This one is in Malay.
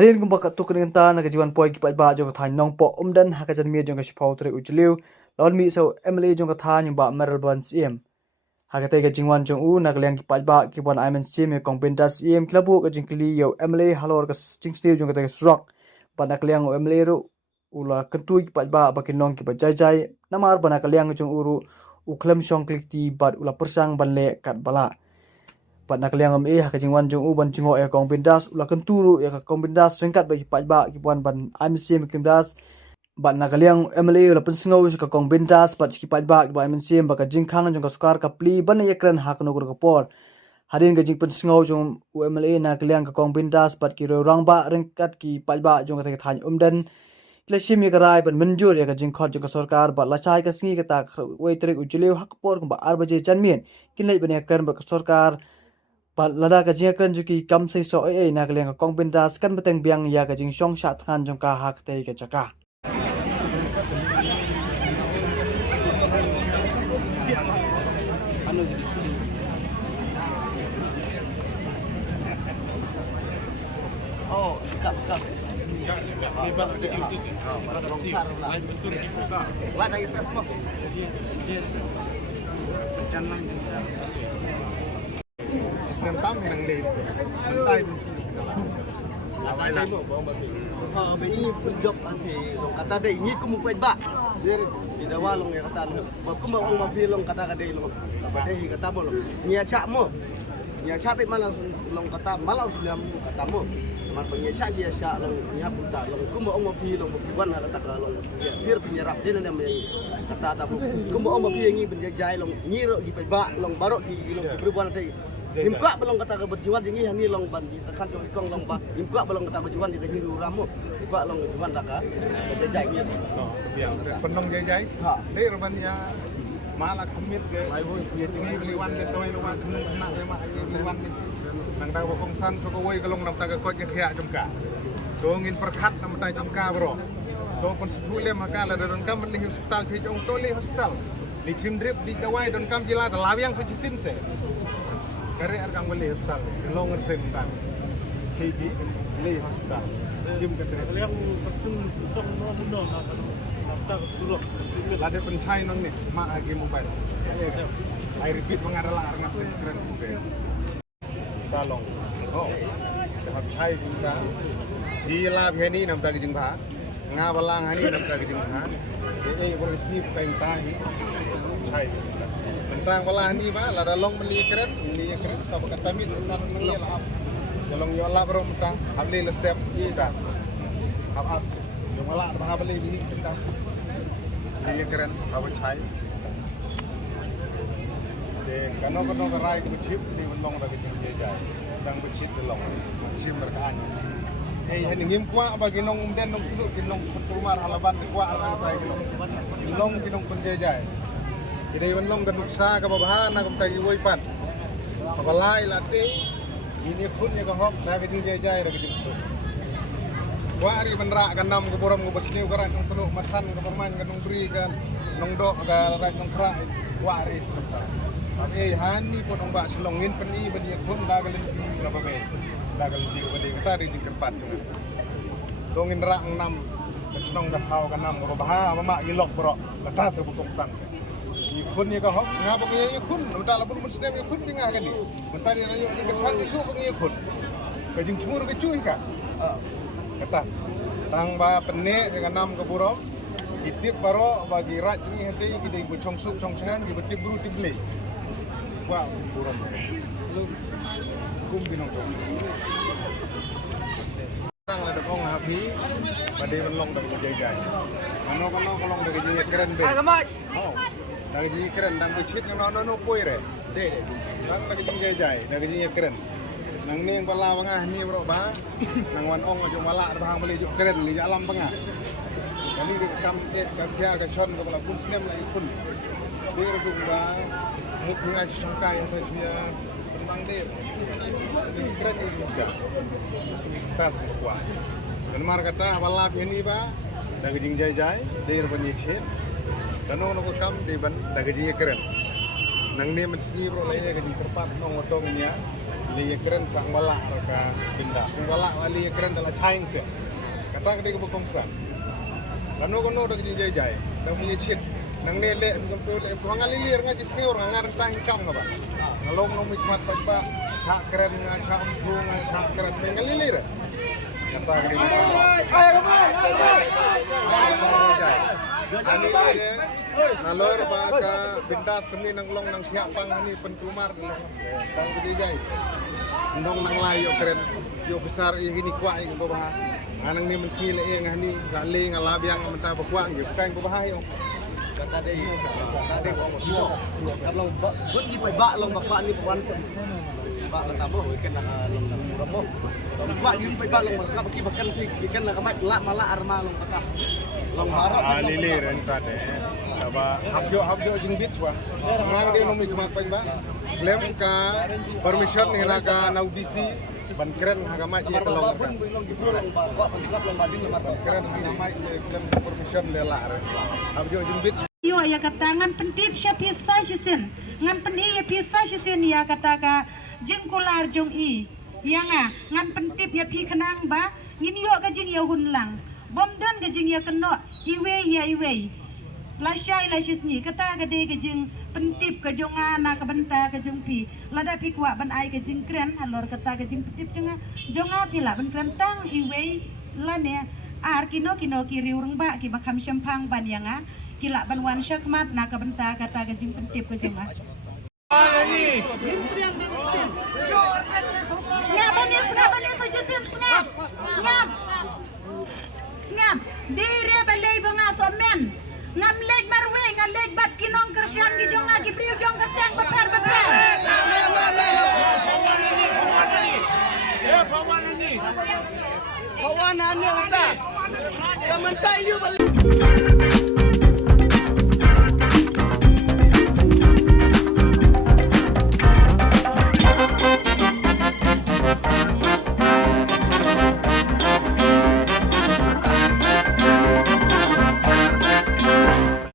Harian gumpa kat tu kena ta nak jiwan poi kipat ba jong ka nong po umdan ha ka jan mi jong ka shpau tre ujliu lon mi so emily jong ka tha nyum ba Melbourne sim ha ka te ka jingwan jong u nak liang kipat ba ki bon aimen sim kong pintas sim klabu ka jing kli yo emily halor ka jing stiu jong ka te srok ba nak liang o emily ru ula kentu kipat ba ba ki nong kipat jai jai namar ba nak liang jong uru u klem shong klik ti bat ula persang ban le kat bala pat nak liang am ha ka jingwan jong u ban jingo e kong pindas ula kenturu ya ka kong pindas ringkat bagi pat ba ki puan ban am sim kimdas bat nak liang emily ula pensingo ka kong pindas pat ki pat ba ki ba am sim ba ka jingkhang jong ka skar ka pli ban ya kren ha ka nogur ka por hadin ka jing pensingo jong u emily nak liang ka kong pindas pat ki ro rang ba ringkat ki pat ba jong ka than umdan Klashim ya karai ban menjur ya ka jingkhot jong ka sarkar ba lasai ka singi ka ta wei trek ujleu hak por ba arbaje janmien kinlai ban ya kren ba ka sarkar Pat lada ka jing kan juki kam sei so nak leng ka kong pindas kan beteng biang ya ka jing shong shat khan jong ka hak te ka chaka Oh, kap. Tentang yang lain, mentai Awai lah. Ha, ini penjob nanti. Long kata deh, ini kamu pun ba. Di dawa long ya kata long. Baku mau mapi long kata kade long. Kata kata mo long. Nia cak mo. Nia cak malah long kata malah sudah kata mo. Mar pengen cak sia cak long nia putar long. Kamu mau mapi long mapi wan kata long. Biar penyerap dia nanti yang kata tamu. Kamu mau mapi ini penjajai long. Nyiro di ba long barok di long berbuan nanti. Imkuak belum kata berjuang ini hani long ban tekan jong ikong long ba imkuak belum kata berjuang di nyiru ramu imkuak long berjuang tak berjajai ni penong jai ha dei robannya malah kemit ke ya tinggi liwan ke toy luwan kena memang liwan nang tahu kongsan so ko woi kalong nam ta ka ko ke khia jomka to ngin perkhat nam ta jomka bro to kon sule makala don kam li hospital thi jong to li hospital li chimdrip di dawai don kam jila ta lawyang so jisin se Kare arkang beli hospital, longer sentan, CG, beli hospital, sim ketres. Yang person usang no muno na tak turok. Lade pencai nong nih, mak lagi mobile. I repeat mengadala arngas keren keren. Talong, oh, dapat cai bisa. Di lab ini nam tak jengba, ngabalang ini nam tak jengba. Ini bersih pentahi, cai. Tentang pala ni ba la long meli keren ta bakat pamit tentang ni la jalong yo la bro tentang habli le step das hab yo mala ba habli ni tentang ni keren awan chai de kano karai ku chip ni long da ke je jai dang becit de long sim merkaan hani ngim kwa bagi nong umden nong duduk ki nong rumah halaban kwa ala tai long ki nong penje jai Jadi long kan nuksa ka babahan na kumtagi woi pan. Pabalai lati ini pun ya kahok na kajing jajai ra kajing su. Wari benra kan nam ke borom ke bersniu karan nong penuh matan ke perman kan nong beri kan nong dok ka rak nong kra wari sebentar. Tapi hani pun nong ba selongin peni bani pun da galin na babe. Da galin di bani kita di kerpat. Tongin rak nam nong da hau kan nam ke babaha mama gilok bro. Kata sebukong sang. Ikun ni kau ngapa kau ikun? Mentah lah pun muslim ikun tinggal kan ni. Mentah dia nanya ni kesan itu kau ikun. Kajing cemur kecuy kan? Ketas. Tang ba penek dengan nam keburom. Kitip baro bagi rat ni hati kita ibu congsuk congsengan kita tip buru tip beli. Wah burom. Lu kum binong tu. Tang ada kong happy. Pada menlong dari jajai. Kano kolong dari jajai keren be. Oh. Dari ji keren dan becit no poi re. Deh. Nang lagi jing jai, dari ji keren. Nang ni yang pala bangah ni bro ba. Nang wan ong ajo malak bahang beli juk keren li alam bangah. Kali di kam dia ke shon ke pun sinem lagi pun. Dia tu ba mut ngaj sangkai atau dia tembang dia. Ini keren ni bisa. Tas kuat. Dan mar kata wala ini ba dari jing jai dia banyak shit. Kano ko kam di ban dagaji keren nang ni men ski bro lain ka di tempat nong otong niya liya keren sang wala ka pindah kung wala liya keren dalam chain siya kata kadi ko bukongsan kono dak jay nang punya chit nang nele pangalilir nga jisni or nga tang kam nga ba ngalong no mikmat pa cha keren nga cha umbu nga cha keren ngalilir kata kadi ani aja nalor ba ka bindas kami nang long nang siapang ni pentumar tang gede jay ndong nang layo keren yo besar ini kuat ini bawa anang ni mensile yang ni lali ngalabi yang mentah bawa gitu kain bawa yo kata deh kalau bun di ba long bakwa ni pawan sen ba kata mo ikan nak long nak murah mo ba di ba long mas ka baki bakan ikan nak mat la mala arma long kata long marap lilir entar deh ba habjo jingbit wa ngang dia nomi kemat pa ba lem ka permission ni naga naudisi ban keren hagamat ye telong bun long gitu long bakwa penslap long badin lemar keren hagamat dan permission lela habjo jingbit Yo ya kata ngan pentip siya pisa sisin ngan pendi ya pisa sisin ya kata ka jengkular jong i ya ngan pentip ya pi kenang ba ngin yo ka jing ya hunlang bom dan ka jing ya keno iwe la syai la sisni kata ka de ka jing pentip ka jong ana ka benta ka jong pi lada pi kwa ban ai ka jing kren alor kata ka jing pentip jong a pi la ban kren tang iwe la ne ar kino kiri urang ba ki bakam syampang ban yang kila banwan syakmat nak benta kata gajing pentip ke jema. Ngap sujusin ngap. Dire balay bunga somen. Ngam leg marwe ngaleg bat kinong kersyang gijong lagi priu jong keteng beper. Kawan ani udah. Kamen tayu balik.